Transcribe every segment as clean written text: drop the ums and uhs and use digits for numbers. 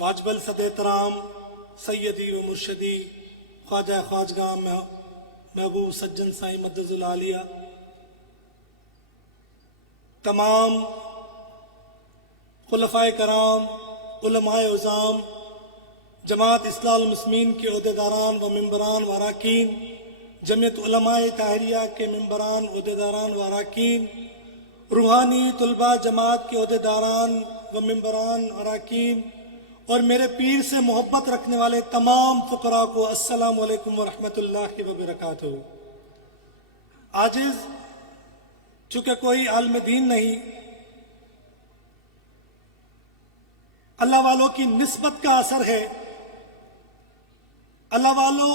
واجب الصد احترام سیدی و مرشدی خواجہ خواجگاہ محبوب سجن سائیں مدد العالیہ، تمام خلفائے کرام، علماء عظام، جماعت اصلاح المسلمین کے عہدیداران و ممبران و اراکین، جمعیت علماء طاہریہ کے ممبران، عہدیداران و اراکین، روحانی طلباء جماعت کے عہدیداران و ممبران اراکین، اور میرے پیر سے محبت رکھنے والے تمام فقراء کو السلام علیکم ورحمۃ اللہ وبرکاتہ۔ عاجز چونکہ کوئی عالم دین نہیں، اللہ والوں کی نسبت کا اثر ہے، اللہ والوں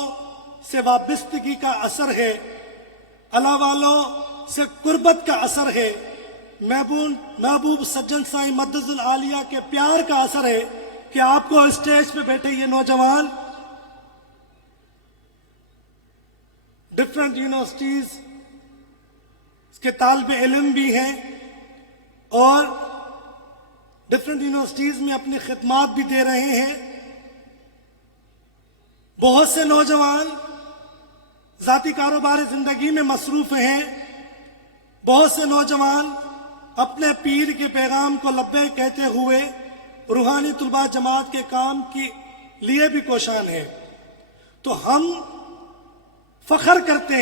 سے وابستگی کا اثر ہے، اللہ والوں سے قربت کا اثر ہے، محبوب سجن سائیں مدد العالیہ کے پیار کا اثر ہے کہ آپ کو اسٹیج پہ بیٹھے یہ نوجوان ڈفرینٹ یونیورسٹیز کے طالب علم بھی ہیں اور ڈفرینٹ یونیورسٹیز میں اپنی خدمات بھی دے رہے ہیں۔ بہت سے نوجوان ذاتی کاروبار زندگی میں مصروف ہیں، بہت سے نوجوان اپنے پیر کے پیغام کو لبیک کہتے ہوئے روحانی طلباء جماعت کے کام کے لیے بھی کوشاں ہیں۔ تو ہم فخر کرتے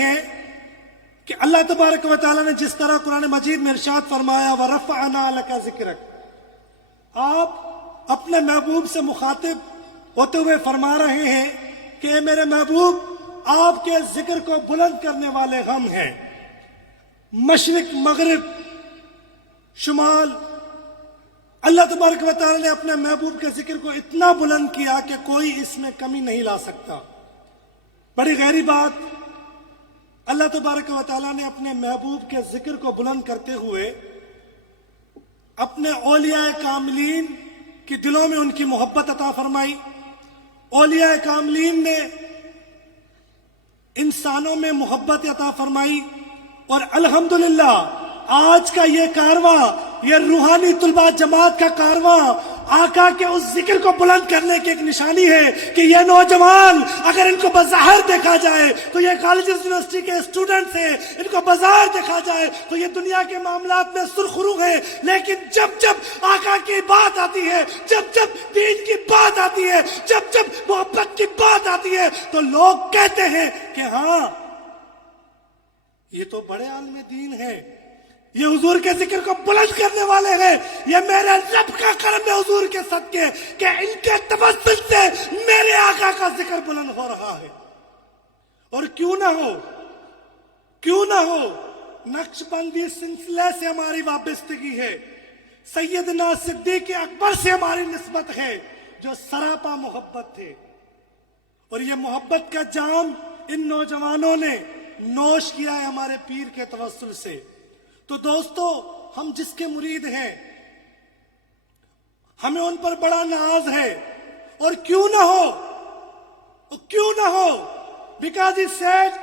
ہیں کہ اللہ تبارک و تعالیٰ نے جس طرح قرآن مجید میں ارشاد فرمایا وَرَفَعْنَا لَكَ ذِكْرَكَ، آپ اپنے محبوب سے مخاطب ہوتے ہوئے فرما رہے ہیں کہ اے میرے محبوب، آپ کے ذکر کو بلند کرنے والے ہم ہیں۔ مشرق، مغرب، شمال، اللہ تبارک و تعالیٰ نے اپنے محبوب کے ذکر کو اتنا بلند کیا کہ کوئی اس میں کمی نہیں لا سکتا۔ بڑی گہری بات، اللہ تبارک و تعالیٰ نے اپنے محبوب کے ذکر کو بلند کرتے ہوئے اپنے اولیاء کاملین کی دلوں میں ان کی محبت عطا فرمائی۔ اولیاء کاملین نے انسانوں میں محبت عطا فرمائی، اور الحمدللہ آج کا یہ کارواں، یہ روحانی طلباء جماعت کا کارواں آقا کے اس ذکر کو بلند کرنے کی ایک نشانی ہے کہ یہ نوجوان اگر ان کو بظاہر دیکھا جائے تو یہ کالجز یونیورسٹی کے اسٹوڈنٹس ہیں، ان کو بظاہر دیکھا جائے تو یہ دنیا کے معاملات میں سرخرو ہیں، لیکن جب جب آقا کی بات آتی ہے، جب جب دین کی بات آتی ہے، جب جب محبت کی بات آتی ہے تو لوگ کہتے ہیں کہ ہاں یہ تو بڑے عالم دین ہیں، یہ حضور کے ذکر کو بلند کرنے والے ہیں، یہ میرے رب کا کرم ہے حضور کے صدقے کہ ان کے توسل سے میرے آقا کا ذکر بلند ہو رہا ہے۔ اور کیوں نہ ہو نقش بندی سلسلے سے ہماری وابستگی ہے، سیدنا صدیق اکبر سے ہماری نسبت ہے جو سراپا محبت تھے، اور یہ محبت کا جام ان نوجوانوں نے نوش کیا ہے ہمارے پیر کے توسل سے۔ تو دوستو، ہم جس کے مرید ہیں ہمیں ان پر بڑا ناز ہے، اور کیوں نہ ہو because he said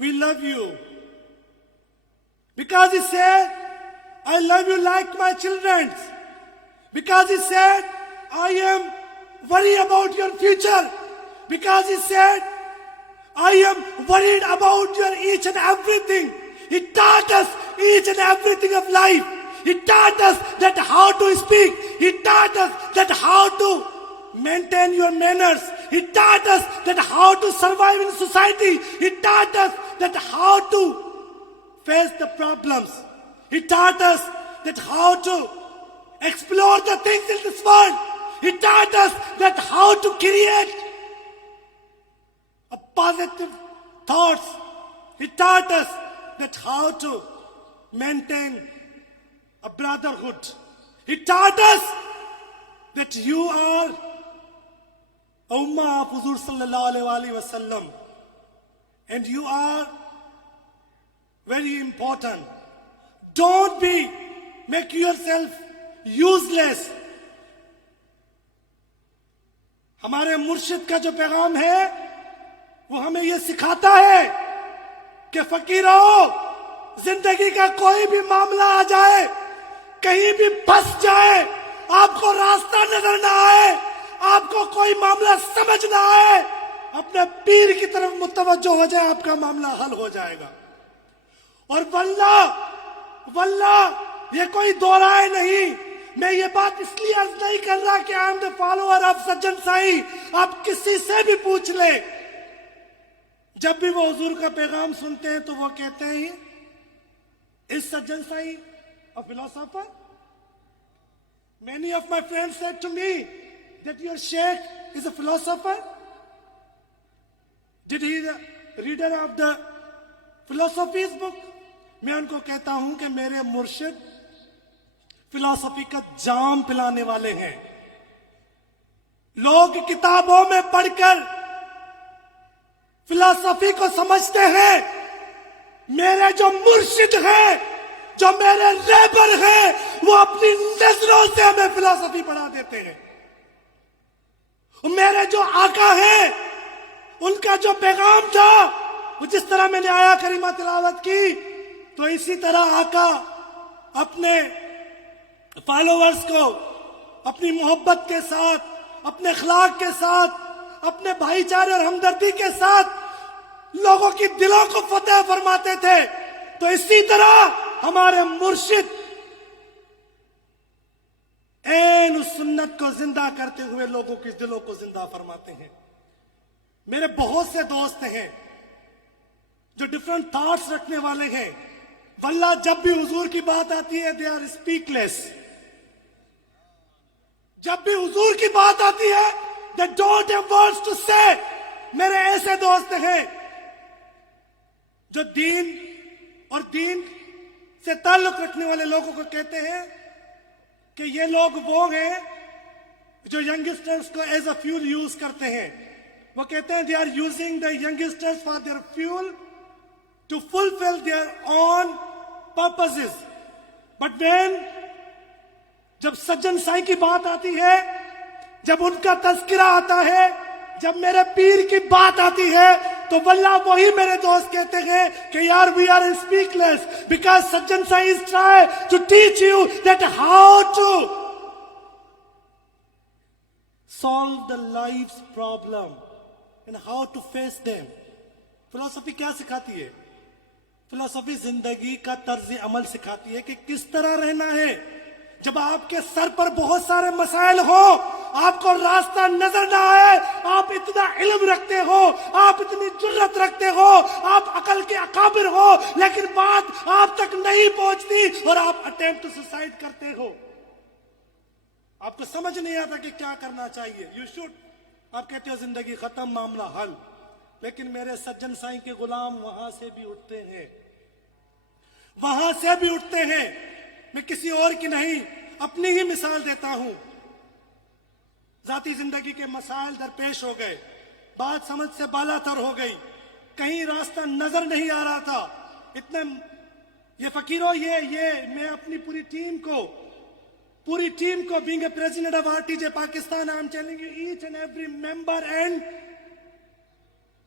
we love you, because he said I love you like my children, because he said I am worried about your future, because he said I am worried about your each and everything. He taught us each and everything of life. He taught us that how to speak. He taught us that how to maintain your manners. He taught us that how to survive in society. He taught us that how to face the problems. He taught us that how to explore the things in this world. He taught us that how to create positive thoughts. He taught us that how to maintain a brotherhood. He taught us that you are Ummah of Huzur sallallahu alaihi wasallam, and you are very important. Don't make yourself useless. ہمارے مرشد کا جو پیغام ہے وہ ہمیں یہ سکھاتا ہے کہ فقیروں، जिंदगी का कोई भी मामला आ जाए, कहीं भी फंस जाए, आपको रास्ता नजर ना आए, आपको कोई मामला समझ ना आए, अपने पीर की तरफ मुतवज्जो हो जाए, आपका मामला हल हो जाएगा। और वल्लाह ये कोई दो राय नहीं, मैं ये बात इसलिए अर्ज नहीं कर रहा कि I am the follower of सज्जन साई। आप किसी से भी पूछ ले, जब भी वो हुजूर का पैगाम सुनते हैं तो वो कहते हैं, is Sajjan Sai a philosopher? Many of my friends said to me that your sheikh is a philosopher. Did he the reader of the philosophy's book? मैं उनको कहता हूं कि मेरे मुर्शिद फिलॉसफी का जाम पिलाने वाले हैं। लोग किताबों में पढ़कर फिलॉसफी को समझते हैं, मेरे जो मुर्शिद हैं, जो मेरे रहबर हैं, वो अपनी नजरों से हमें फिलॉसफी पढ़ा देते हैं। मेरे जो आका हैं, उनका जो पैगाम था, वो जिस तरह मैंने आया करीमा तिलावत की, तो इसी तरह आका अपने फॉलोअर्स को अपनी मोहब्बत के साथ, अपने अखलाक के साथ, अपने भाईचारे और हमदर्दी के साथ लोगों की दिलों को फतेह फरमाते थे। तो इसी तरह हमारे मुर्शिद ऐन उस सुन्नत को जिंदा करते हुए लोगों के दिलों को जिंदा फरमाते हैं। मेरे बहुत से दोस्त हैं जो डिफरेंट थॉट्स रखने वाले हैं, वल्लाह जब भी हुजूर की बात आती है दे आर स्पीकलेस। जब भी हुजूर की बात आती है they don't have words to say. मेरे ऐसे दोस्त हैं जो दीन और दीन से ताल्लुक रखने वाले लोगों को कहते हैं कि ये लोग वो हैं जो यंगस्टर्स को एज अ फ्यूल यूज करते हैं। वो कहते हैं they are using the youngsters for their fuel to fulfil their own purposes. But when जब सज्जन साई की बात आती है, जब उनका तज़किरा आता है, जब मेरे पीर की बात आती है, तो वल्लाह वही मेरे दोस्त कहते हैं कि यार we are speakless because Sajjan Sai is try to teach you that how to solve the life's problem and how to face them. Philosophy क्या सिखाती है? फिलॉसफी जिंदगी का तर्ज अमल सिखाती है कि किस तरह रहना है। जब आपके सर पर बहुत सारे मसाइल हो, आपको रास्ता नजर ना आए, आप इतना इल्म रखते हो, आप इतनी जुर्रत रखते हो, आप अकल के अकाबिर हो, लेकिन बात आप तक नहीं पहुंचती और आप अटेम्प्ट टू सुसाइड करते हो। आपको समझ नहीं आता कि क्या करना चाहिए। यू शुड, आप कहते हो जिंदगी खत्म, मामला हल। लेकिन मेरे सज्जन साईं के गुलाम वहां से भी उठते हैं, वहां से भी उठते हैं। मैं किसी और की नहीं, अपनी ही मिसाल देता हूं। जाती जिंदगी के मसाइल दरपेश हो गए, बात समझ से बालातर हो गई, कहीं रास्ता नजर नहीं आ रहा था। इतने ये फकीरों, ये मैं अपनी पूरी टीम को being a president of RTJ Pakistan, I am telling you each and every member and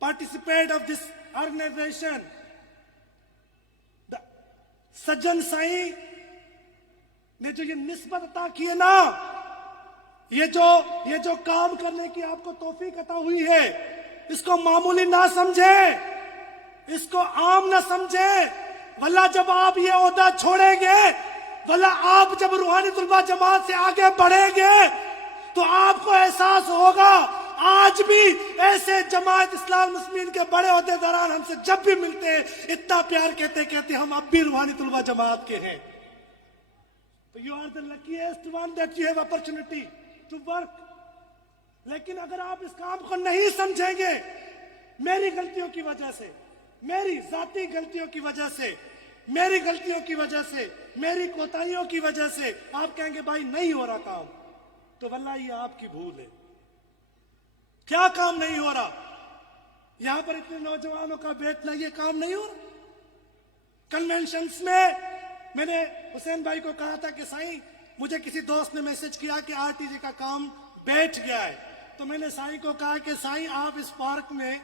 participate of this organization, Sajjan Sai ने जो ये निस्बत अता की है ना, ये जो काम करने की आपको तौफीक अता हुई है, इसको मामूली ना समझे, इसको आम ना समझे। वल्लाह जब आप ये ओहदा छोड़ेंगे, वल्लाह आप जब रूहानी तुलबा जमात से आगे बढ़ेंगे, तो आपको एहसास होगा आज भी ऐसे जमात इस्लाम मुस्लिमीन के बड़े ओहदेदारान हमसे जब भी मिलते हैं, इतना प्यार कहते हम अब भी रूहानी तुलबा जमात के हैं। तो you are the luckiest one that you have opportunity to work. लेकिन अगर आप इस काम को नहीं समझेंगे, मेरी गलतियों की वजह से, मेरी जाती गलतियों की वजह से, मेरी गलतियों की वजह से, मेरी कोताहियों की वजह से आप कहेंगे भाई नहीं हो रहा काम, तो वल्लाह ये आपकी भूल है। क्या काम नहीं हो रहा? यहां पर इतने नौजवानों का बैठना, ये काम नहीं हो रहा। कन्वेंशंस में मैंने हुसैन भाई को कहा था कि साईं, मुझे किसी दोस्त ने मैसेज किया कि आरटीजे का काम बैठ गया है। तो मैंने साईं को कहा कि साईं आप इस पार्क में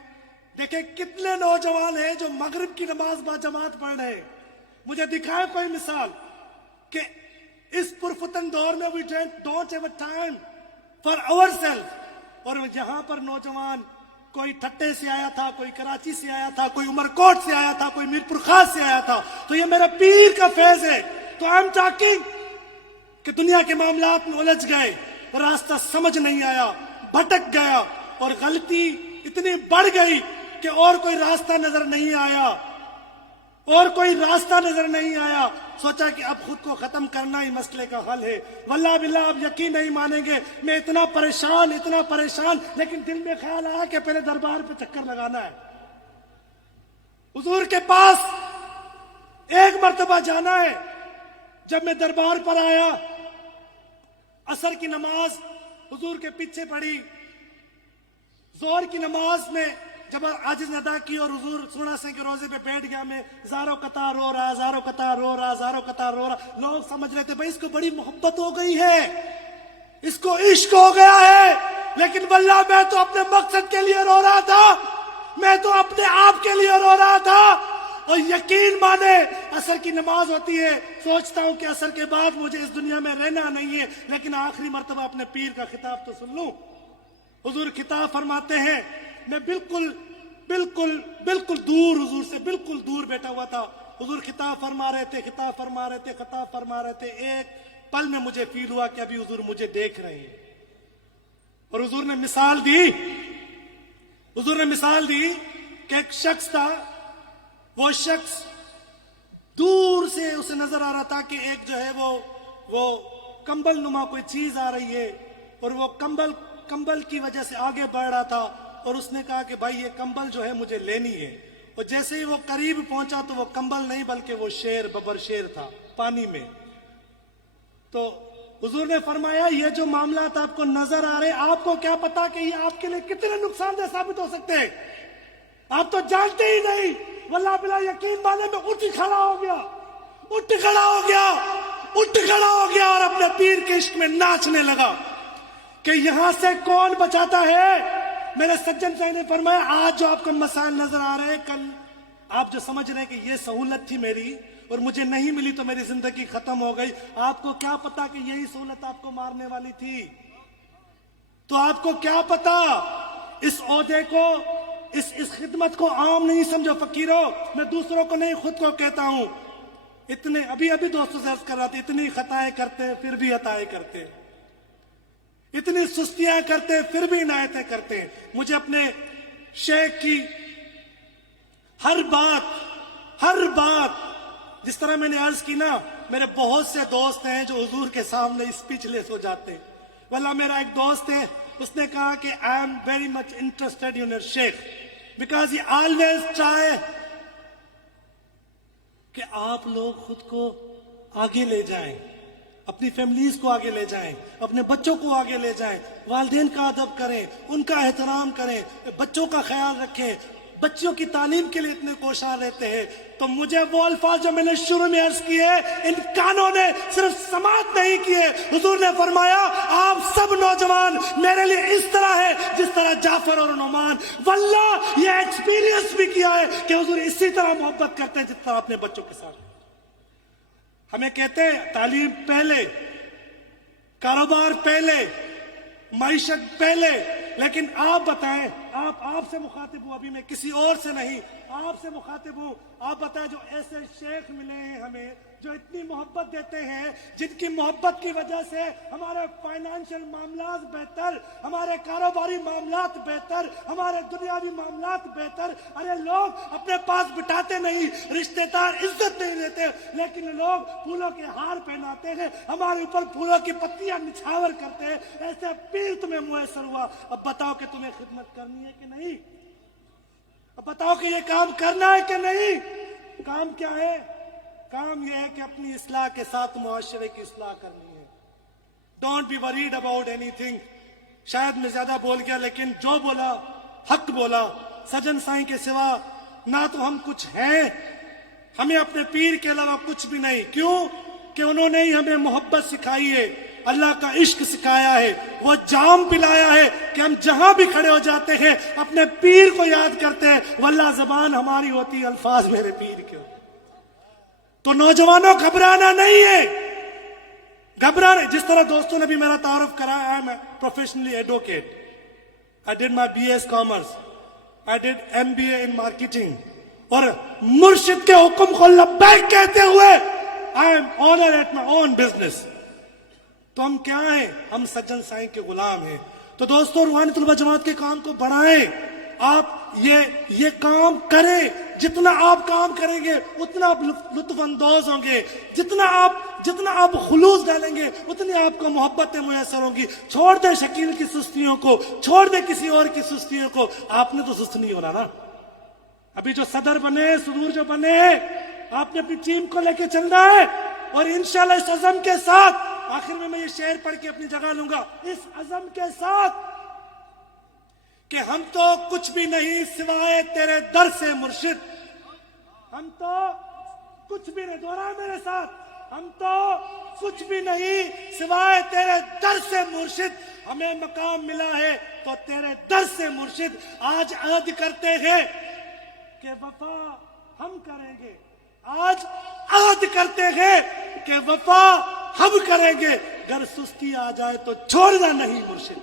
देखें कितने नौजवान हैं जो मगरिब की नमाज बाजमात पढ़ रहे हैं, मुझे दिखाए कोई मिसाल कि इस पुरफतन दौर में we don't have time for ourselves. और यहां पर नौजवान कोई ठट्टे से आया था, कोई कराची से आया था, कोई उमरकोट से आया था, कोई मीरपुर खास से आया था, तो ये मेरा पीर का फैज है। तो आई एम टॉकिंग कि दुनिया के मामलात में उलझ गए, रास्ता समझ नहीं आया, भटक गया और गलती इतनी बढ़ गई कि और कोई रास्ता नजर नहीं आया, और कोई रास्ता नजर नहीं आया। सोचा कि अब खुद को खत्म करना ही मसले का हल है। वल्लाह बिल्लाह आप यकीन नहीं मानेंगे, मैं इतना परेशान, लेकिन दिल में ख्याल आया कि पहले दरबार पे चक्कर लगाना है, हुजूर के पास एक मर्तबा जाना है। जब मैं दरबार पर आया, असर की नमाज हुजूर के पीछे पड़ी, जोहर की नमाज में जब आजिज ने अदा की और हुजूर सुना से के रोजे पे बैठ गया, मैं ज़ारो कतार रो रहा। लोग समझ रहे थे भाई इसको बड़ी मोहब्बत हो गई है, इसको इश्क हो गया है, लेकिन वल्लाह मैं तो अपने मकसद के लिए रो रहा था, मैं तो अपने आप के लिए रो रहा था। और यकीन माने असर की नमाज होती है, सोचता हूं कि असर के बाद मुझे इस दुनिया में रहना नहीं है, लेकिन आखिरी मर्तबा अपने पीर का खिताब तो सुन लूं। हुजूर खिताब फरमाते हैं, मैं बिल्कुल दूर, हुजूर से बिल्कुल दूर बैठा हुआ था। हुजूर खिताब फरमा रहे थे। एक पल में मुझे फील हुआ कि अभी हुजूर मुझे देख रहे हैं। और हुजूर ने मिसाल दी कि एक शख्स था, वो शख्स दूर से उसे नजर आ रहा था कि एक जो है वो कंबल नुमा कोई चीज आ रही है, और वो कंबल की वजह से आगे बढ़ रहा था। और उसने कहा कि भाई ये कंबल जो है मुझे लेनी है। और जैसे ही वो करीब पहुंचा तो वो कंबल नहीं बल्कि वो बबर शेर था पानी में। तो हुजूर ने फरमाया, ये जो मामला आपको नजर आ रहे, आपको क्या पता कि ये आपके लिए कितने नुकसानदेह साबित हो सकते हैं, आप तो जानते ही नहीं। वल्लाह बिल्लाह यकीन माने मैं उठ खड़ा हो गया और अपने पीर के इश्क में नाचने लगा कि यहां से कौन बचाता है। मेरे सज्जन साहब ने फरमाया, आज जो आपको मसाइल नजर आ रहे हैं, कल आप जो समझ रहे हैं कि ये सहूलत थी मेरी और मुझे नहीं मिली तो मेरी जिंदगी खत्म हो गई, आपको क्या पता कि यही सहूलत आपको मारने वाली थी। तो आपको क्या पता। इस ओहदे को, इस खिदमत को आम नहीं समझो फकीरों। मैं दूसरों को नहीं, खुद को कहता हूं। इतने अभी दोस्तों से अर्ज कर रहा था, इतनी खताएं करते फिर भी अताएं करते, इतनी सुस्तियां करते फिर भी इनायतें करते। मुझे अपने शेख की हर बात जिस तरह मैंने अर्ज की ना, मेरे बहुत से दोस्त हैं जो हुजूर के सामने स्पीचलेस हो जाते। वाला मेरा एक दोस्त है, उसने कहा कि I am very much interested in your शेख बिकॉज ही ऑलवेज ट्राई कि आप लोग खुद को आगे ले जाएं, अपनी फैमिलीज को आगे ले जाएं, अपने बच्चों को आगे ले जाएं, वालिदैन का अदब करें, उनका एहतराम करें, बच्चों का ख्याल रखें, बच्चों की तालीम के लिए इतने कोशां रहते हैं। तो मुझे वो अल्फाज जो मैंने शुरू में अर्ज किए, इन कानों ने सिर्फ समात नहीं किए। हुजूर ने फरमाया, आप सब नौजवान मेरे लिए इस तरह है जिस तरह जाफर और नुमान। वल्लाह ये एक्सपीरियंस भी किया है कि हुजूर इसी तरह मोहब्बत करते हैं जिस तरह अपने बच्चों के साथ। हमें कहते हैं तालीम पहले, कारोबार पहले, माइशत पहले, लेकिन आप बताएं, आपसे मुखातिब हूं, अभी मैं किसी और से नहीं, आपसे मुखातिब हूं। आप बताएं, जो ऐसे शेख मिले हैं हमें, जो इतनी मोहब्बत देते हैं, जिनकी मोहब्बत की वजह से हमारे फाइनेंशियल मामलात बेहतर, हमारे कारोबारी मामलात बेहतर, हमारे दुनियावी मामलात बेहतर। अरे लोग अपने पास बिठाते नहीं, रिश्तेदार इज्जत नहीं देते, लेकिन लोग फूलों के हार पहनाते हैं, हमारे ऊपर फूलों की पत्तियां निछावर करते हैं। ऐसे पीर तुम्हें मुयसर हुआ, अब बताओ कि तुम्हें खिदमत करनी है कि नहीं? अब बताओ कि ये काम करना है कि नहीं? काम क्या है? काम यह है कि अपनी इस्लाह के साथ मुआशरे की इस्लाह करनी है। Don't be worried about anything. शायद मैं ज्यादा बोल गया, लेकिन जो बोला हक बोला। सजन साईं के सिवा ना तो हम कुछ हैं, हमें अपने पीर के अलावा कुछ भी नहीं। क्यों? कि उन्होंने ही हमें मोहब्बत सिखाई है, अल्लाह का इश्क सिखाया है, वो जाम पिलाया है कि हम जहां भी खड़े हो जाते हैं अपने पीर को याद करते हैं। वल्लाह ज़बान हमारी होती, अल्फाज मेरे पीर के। तो नौजवानों घबराना नहीं है, घबराने जिस तरह दोस्तों ने भी मेरा तारुफ कराया, I am professionally advocate, I did my BS commerce, I did MBA in marketing, और मुर्शिद के हुक्म को लब्बैक कहते हुए I am owner at my own business. तो हम क्या हैं? हम सज्जन साईं के गुलाम हैं। तो दोस्तों, रूहानी तलबा जमात के काम को बढ़ाएं, आप ये काम करें। जितना आप काम करेंगे उतना आप लुत्फ अंदोज होंगे, जितना आप खुलूस डालेंगे उतनी आपको मोहब्बतें मुयसर होंगी। छोड़ दे शकील की सुस्तियों को, छोड़ दे किसी और की सुस्तियों को। आपने तो सुस्त नहीं होना ना। अभी जो सदर बने, सुदूर जो बने, आपने अपनी टीम को लेके चलना है, और इंशाल्लाह इस अज़म के साथ, आखिर में मैं ये शेर पढ़ के अपनी जगह लूंगा, इस अज़म के साथ कि हम तो कुछ भी नहीं सिवाय तेरे दर से मुर्शिद, हम तो कुछ भी नहीं, दोहरा मेरे साथ, हम तो कुछ भी नहीं सिवाय तेरे दर से मुर्शिद, हमें मकाम मिला है तो तेरे दर से मुर्शिद। आज अहद करते हैं कि वफा हम करेंगे, आज अहद करते हैं कि वफा हम करेंगे, अगर सुस्ती आ जाए तो छोड़ना नहीं मुर्शिद।